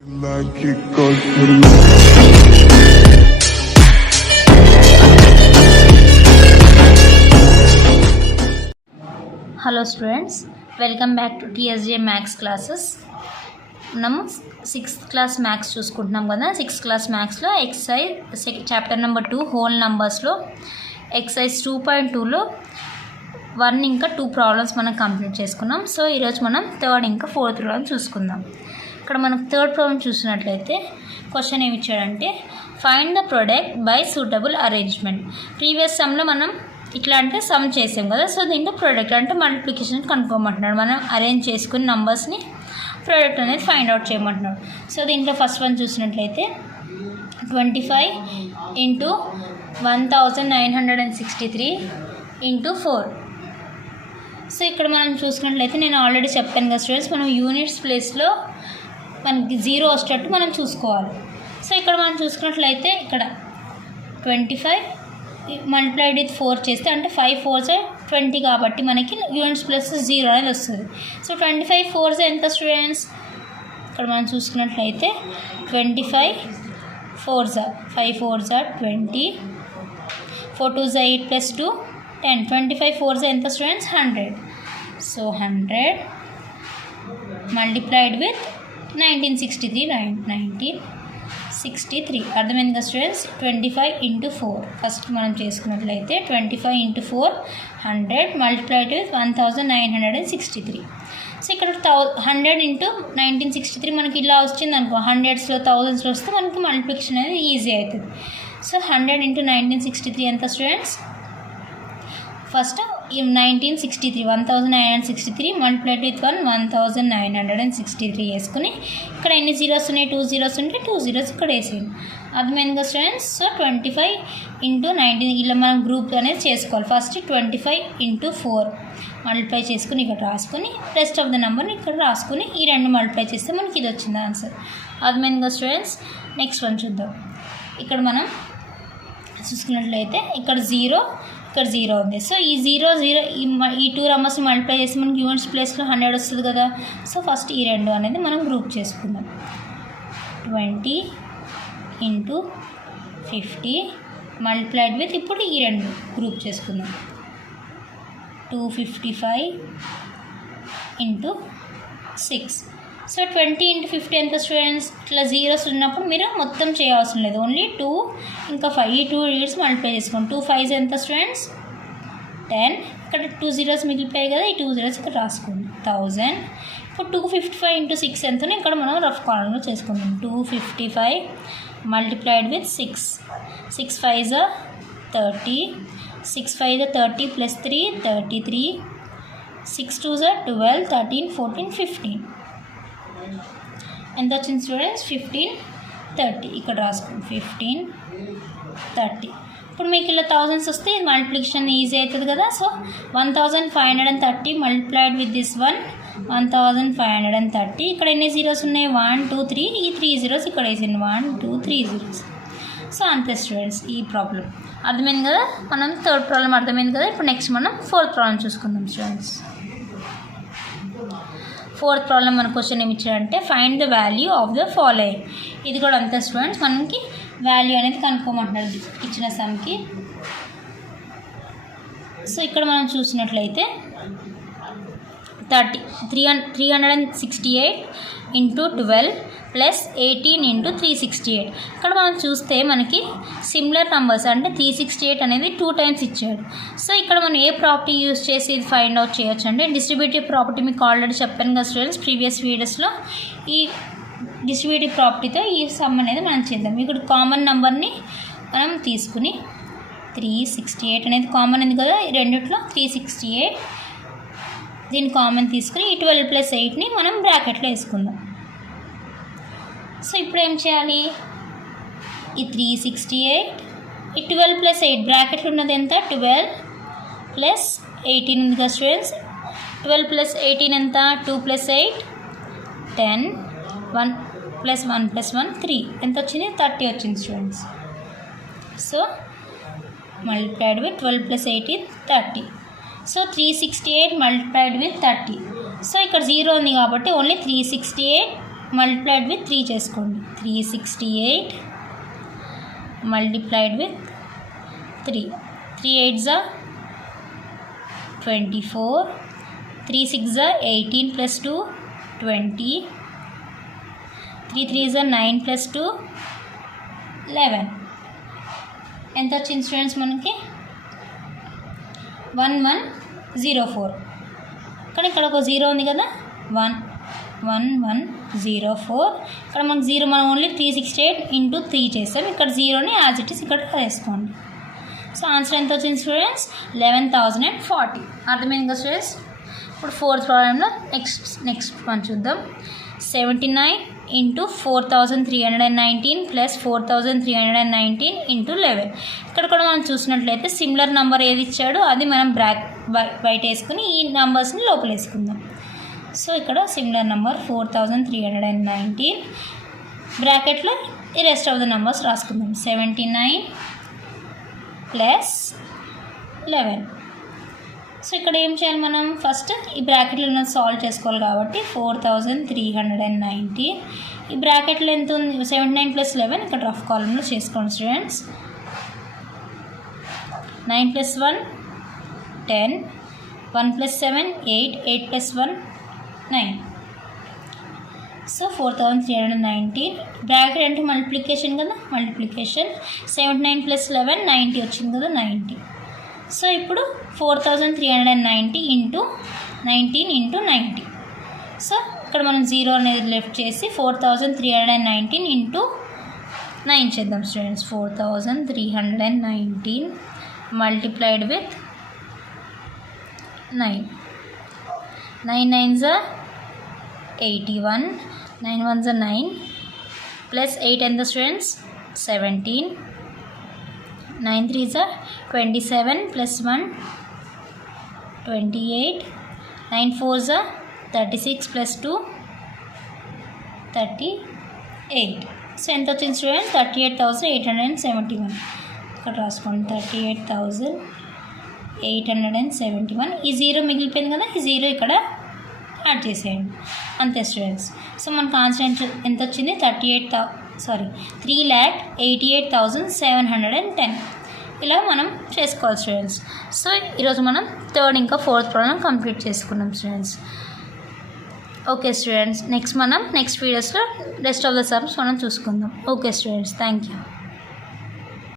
Hello students, welcome back to TSJ maths classes. మనం 6th class maths చూసుకుంటున్నాం కదా. 6th class మ్యాథ్స్లో exercise chapter number 2 whole నంబర్స్లో exercise 2.2లో 1 ఇంకా 2 ప్రాబ్లమ్స్ మనం కంప్లీట్ చేసుకున్నాం. సో ఈరోజు మనం 3rd ఇంకా 4th ప్రాబ్లం చూసుకుందాం. ఇక్కడ మనకు 3rd ప్రాబ్లం చూసినట్లయితే క్వశ్చన్ ఏమి ఇచ్చాడంటే find the product by suitable arrangement. Previous సమ్లో మనం ఇట్లా అంటే సమ్ చేసాం కదా. సో దీంట్లో ప్రోడక్ట్ అంటే మల్టిప్లికేషన్ కనుక్కోమంటున్నాడు. మనం అరేంజ్ చేసుకుని నంబర్స్ని ప్రోడక్ట్ అనేది ఫైండ్ అవుట్ చేయమంటున్నాడు. సో దీంట్లో ఫస్ట్ వన్ చూసినట్లయితే 25 × 1963 × 4. సో ఇక్కడ మనం చూసుకున్నట్లయితే నేను ఆల్రెడీ చెప్పాను కదా స్టూడెంట్స్, మనం యూనిట్స్ ప్లేస్లో మనకి 0 వచ్చేటట్టు మనం చూసుకోవాలి. సో ఇక్కడ మనం చూసుకున్నట్లయితే ఇక్కడ 25 మల్టిప్లైడ్ విత్ 4 చేస్తే అంటే 5 4s 20 కాబట్టి మనకి యూనిట్స్ ప్లస్ 0 అనేది వస్తుంది. సో 25 4s ఎంత స్టూడెంట్స్? ఇక్కడ మనం చూసుకున్నట్లయితే 25 4s 5 4s 20, 4 2s 8 + 2 10. 25 4s ఎంత స్టూడెంట్స్? 100. So 100 multiplied with 1963 1963. అర్థమైంది కదా స్టూడెంట్స్? 25 × 4 ఫస్ట్ మనం చేసుకున్నట్లయితే 25 × 4 100 మల్టిప్లైడ్ విత్ 1963. సో ఇక్కడ 100 × 1963 మనకి ఇలా వచ్చింది అనుకో, 100స్లో 1000స్లో వస్తే మనకి మల్టిప్లికేషన్ అనేది ఈజీ అవుతుంది. సో 100 × 1963 ఎంత స్టూడెంట్స్? ఫస్ట్ 1963 మల్టిప్లైడ్ విత్ 1963 వేసుకుని ఇక్కడ ఎన్ని జీరోస్ ఉన్నాయి? 2 zeros ఉంటే 2 zeros ఇక్కడ వేసేయండి. అర్థమైంది కదా స్టూడెంట్స్? సో 25 × 19 ఇలా మనం గ్రూప్ అనేది చేసుకోవాలి. ఫస్ట్ 25 × 4 మల్టిప్లై చేసుకుని ఇక్కడ రాసుకొని రెస్ట్ ఆఫ్ ద నెంబర్ని ఇక్కడ రాసుకుని ఈ రెండు మల్టిప్లై చేస్తే మనకి ఇది వచ్చింది ఆన్సర్. అర్థమైంది కదా స్టూడెంట్స్? నెక్స్ట్ వన్ చూద్దాం. ఇక్కడ మనం చూసుకున్నట్లయితే ఇక్కడ 0 ఇక్కడ 0 ఉంది. సో ఈ 0 0 ఈ 2 నెంబర్స్ని మల్టిప్లై చేసి మనకి యూనిట్స్ ప్లేస్లో 100 వస్తుంది కదా. సో ఫస్ట్ ఈ రెండు అనేది మనం గ్రూప్ చేసుకుందాం. 20 × 50 మల్టిప్లైడ్ విత్ ఇప్పుడు ఈ రెండు గ్రూప్ చేసుకుందాం. 255 × 6. సో 20 × 50 ఎంత స్టూడెంట్స్? ఇట్లా జీరోస్ ఉన్నప్పుడు మీరు మొత్తం చేయవలసిన లేదు, ఓన్లీ 2 ఇంకా 5 ఈ 2 డిజిట్స్ మల్టిప్లై చేసుకోండి. 2 5s ఎంత స్టూడెంట్స్? 10. ఇక్కడ 2 zeros మిగిలిపోయాయి కదా, ఈ 2 zeros ఇక్కడ రాసుకోండి. 1000. ఇప్పుడు 255 × 6 ఎంతనో ఇక్కడ మనం రఫ్ కాలంలో చేసుకుందాం. 255 multiplied with 6. 6 5s 30, 6 5s 30 + 3 33, 6 2s 12, 13 14 15. ఎంత వచ్చింది స్టూడెంట్స్? 15 30 ఇక్కడ రాసుకోండి. 15 30. ఇప్పుడు మీకు ఇలా థౌజండ్స్ వస్తే ఇది మల్టిప్లికేషన్ ఈజీ అవుతుంది కదా. So 1530 multiplied with this 1530. ఇక్కడ ఎన్ని జీరోస్ ఉన్నాయి? 1 2 3. ఈ 3 zeros ఇక్కడ వేసింది. 1 2 3 zeros. సో అంతే స్టూడెంట్స్ ఈ ప్రాబ్లం. అర్థమైంది కదా? మనం 3rd ప్రాబ్లం అర్థమైంది కదా. ఇప్పుడు నెక్స్ట్ మనం 4th ప్రాబ్లం చూసుకుందాం స్టూడెంట్స్. 4th ప్రాబ్లం మన క్వశ్చన్ ఏమి ఇచ్చాడంటే find the value of the following. ఇది కూడా అంతే స్టూడెంట్స్, మనకి వాల్యూ అనేది కనుక్కోమంటున్నారు ఇచ్చిన సమ్కి. సో ఇక్కడ మనం చూసినట్లయితే 368 × 12 + 18 × 368. ఇక్కడ మనం చూస్తే మనకి సిమిలర్ నంబర్స్ అంటే 368 అనేది 2 times ఇచ్చాడు. సో ఇక్కడ మనం ఏ ప్రాపర్టీ యూజ్ చేసి ఇది ఫైండ్ అవుట్ చేయొచ్చు అంటే డిస్ట్రిబ్యూటివ్ ప్రాపర్టీ మీకు ఆల్రెడీ చెప్పాను కదా స్టూడెంట్స్ ప్రీవియస్ వీడియోస్లో. ఈ డిస్ట్రిబ్యూటివ్ ప్రాపర్టీతో ఈ సమ్ అనేది మనం చేద్దాం. ఇక్కడ కామన్ నెంబర్ని మనం తీసుకుని 368 అనేది కామన్ ఉంది కదా ఈ రెండిట్లో. 368 దీన్ని కామన్ తీసుకుని ఈ 12 + 8ని మనం బ్రాకెట్లో వేసుకుందాం. సో ఇప్పుడు ఏం చేయాలి? ఈ 368 ఈ 12 + 8 బ్రాకెట్లో ఉన్నది ఎంత? 12 + 18 ఉంది కదా స్టూడెంట్స్. 12 + 18 ఎంత? 2 + 8 10, 1 + 1 + 1 3. ఎంత వచ్చింది? 30 వచ్చింది students. So multiplied with 12 + 18 30. So 368 multiplied with 30. So ఇక్కడ 0 ఉంది కాబట్టి ఓన్లీ 368 మల్టిప్లైడ్ విత్ 3 చేసుకోండి. 368 multiplied with 3. 3 8s are 24. 3 6s are 18 plus 2 20. 3 3s are 9 plus 2 11. ఎంత వచ్చింది స్టూడెంట్స్ మనకి? 1104. కానీ ఇక్కడ ఒక 0 ఉంది కదా, 1104. ఇక్కడ మనకు 0 మనం ఓన్లీ 368 ఇంటూ 3 చేస్తాం. ఇక్కడ 0ని యాజ్ ఇట్ ఈస్ ఇక్కడ వేసుకోండి. సో ఆన్సర్ ఎంత వచ్చింది స్టూడెంట్స్? 11,040. అర్థమైంది కదా స్టూడెంట్స్? ఇప్పుడు ఫోర్త్ ప్రాబ్లంలో నెక్స్ట్ వన్ చూద్దాం. 79 ఇంటూ 4,319 ప్లస్ 4,319 ఇంటూ 11. ఇక్కడ కూడా మనం చూసినట్లయితే సిమిలర్ నెంబర్ ఏది ఇచ్చాడో అది మనం బయట వేసుకుని ఈ నెంబర్స్ని లోపల వేసుకుందాం. సో ఇక్కడ సిమిలర్ నెంబర్ 4,319 బ్రాకెట్లో ఈ రెస్ట్ ఆఫ్ ద నెంబర్స్ రాసుకుందాం. 79 ప్లస్ 11. సో ఇక్కడ ఏం చేయాలి మనం? ఫస్ట్ ఈ బ్రాకెట్లో ఉన్నది సాల్వ్ చేసుకోవాలి కాబట్టి 4,319 ఈ బ్రాకెట్లో ఎంత ఉంది? 79 ప్లస్ 11 ఇక్కడ రఫ్ కాలంలో చేసుకోండి students. 9 plus 1 10, 1 plus 7 8, 8 plus 1 9. So 4,319 bracket అంటే మల్టిప్లికేషన్ కదా, మల్టిప్లికేషన్ 79 ప్లస్ 11 90 వచ్చింది కదా, 90. సో ఇప్పుడు 4,390 ఇంటూ 19 ఇంటూ 90. సో ఇక్కడ మనం 0 అనేది లెఫ్ట్ చేసి 4,319 ఇంటూ 9 చేద్దాం students. 4,319 multiplied with 9. 9 9s are 81, 9 1s are 9 plus 8 and the students 17. 9 3s are 27 plus 1 28. 9 4s are 36 plus 2 38. So ఎంత వచ్చింది స్టూడెంట్? 38,871. ఇక్కడ రాసుకోండి 38,871. ఈ 0 మిగిలిపోయింది కదా, ఈ 0 ఇక్కడ యాడ్ చేసేయండి అంతే స్టూడెంట్స్. సో మనకు ఆన్సర్ ఎంత వచ్చింది? 3,88,710. ఇలా మనం చేసుకోవాలి స్టూడెంట్స్. సో ఈరోజు మనం థర్డ్ ఇంకా ఫోర్త్ ప్రాబ్లం కంప్లీట్ చేసుకున్నాం స్టూడెంట్స్. ఓకే స్టూడెంట్స్, నెక్స్ట్ వీడియోస్లో రెస్ట్ ఆఫ్ ద సమ్స్ మనం చూసుకుందాం. Okay students, thank you.